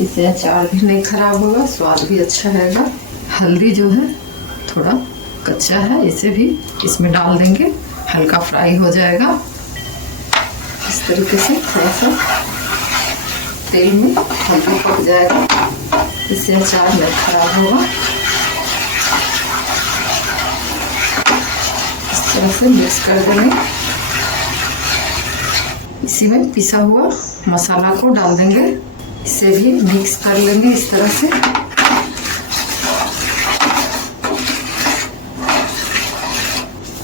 इससे अचार भी नहीं खराब होगा, स्वाद भी अच्छा रहेगा। हल्दी जो है थोड़ा कच्चा है, इसे भी इसमें डाल देंगे, हल्का फ्राई हो जाएगा। इस तरीके से थोड़ा सा तेल में हल्का पक जाएगा, इससे अचार नहीं खराब होगा। इस तरह से मिक्स कर देंगे। इसी में पिसा हुआ मसाला को डाल देंगे, इसे भी मिक्स कर लेंगे इस तरह से।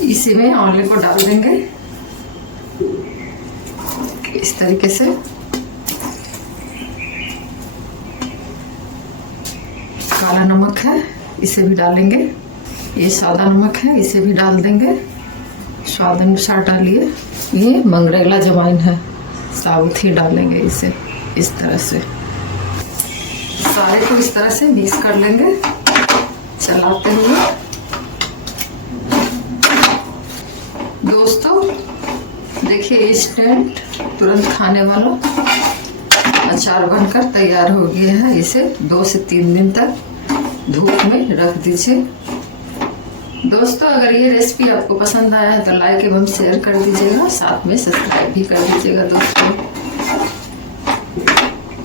इसी में आंवले को डाल देंगे इस तरीके से। काला नमक है, इसे भी डालेंगे। ये सादा नमक है, इसे भी डाल देंगे, स्वाद अनुसार डालिए। ये मंगरेला जवाइन है, साबुत ही डालेंगे इसे। इस तरह से सारे को इस तरह से मिक्स कर लेंगे चलाते हुए। दोस्तों देखिए, इंस्टेंट तुरंत खाने वाला अचार बनकर तैयार हो गया है। इसे 2 से 3 दिन तक धूप में रख दीजिए। दोस्तों अगर ये रेसिपी आपको पसंद आया है तो लाइक एवं शेयर कर दीजिएगा, साथ में सब्सक्राइब भी कर दीजिएगा। दोस्तों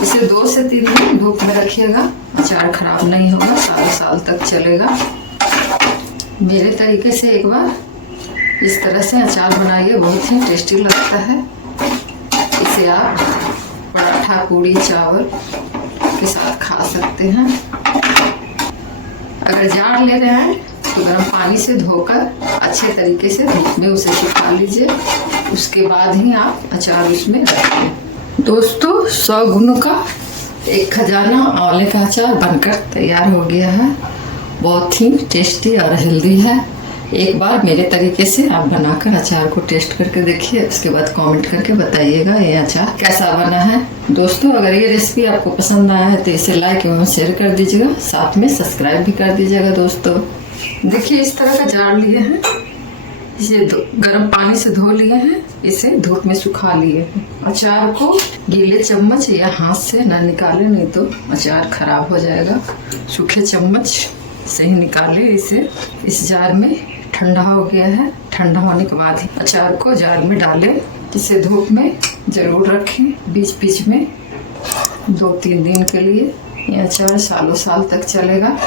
इसे 2 से 3 दिन धूप में रखिएगा, अचार खराब नहीं होगा, सालों साल तक चलेगा। मेरे तरीके से एक बार इस तरह से अचार बनाइए, बहुत ही टेस्टी लगता है। इसे आप पराठा, पूड़ी, चावल के साथ खा सकते हैं। अगर जार ले रहे हैं तो गर्म पानी से धोकर अच्छे तरीके से धूप में उसे सुखा लीजिए, उसके बाद ही आप अचार उसमें रखें। दोस्तों 100 गुणों का एक खजाना आंवले का अचार बनकर तैयार हो गया है। बहुत ही टेस्टी और हेल्दी है। एक बार मेरे तरीके से आप बनाकर अचार को टेस्ट करके देखिए, उसके बाद कमेंट करके बताइएगा ये अचार कैसा बना है। दोस्तों अगर ये रेसिपी आपको पसंद आया है तो इसे लाइक एवं शेयर कर दीजिएगा, साथ में सब्सक्राइब भी कर दीजिएगा। दोस्तों देखिए, इस तरह का जार लिए हैं, इसे गर्म पानी से धो लिए हैं, इसे धूप में सुखा लिए हैं। अचार को गीले चम्मच या हाथ से ना निकालें, नहीं तो अचार खराब हो जाएगा। सूखे चम्मच से ही निकालें इसे। इस जार में ठंडा हो गया है, ठंडा होने के बाद ही अचार को जार में डालें। इसे धूप में जरूर रखें, बीच बीच में 2-3 दिन के लिए। ये अचार सालों साल तक चलेगा।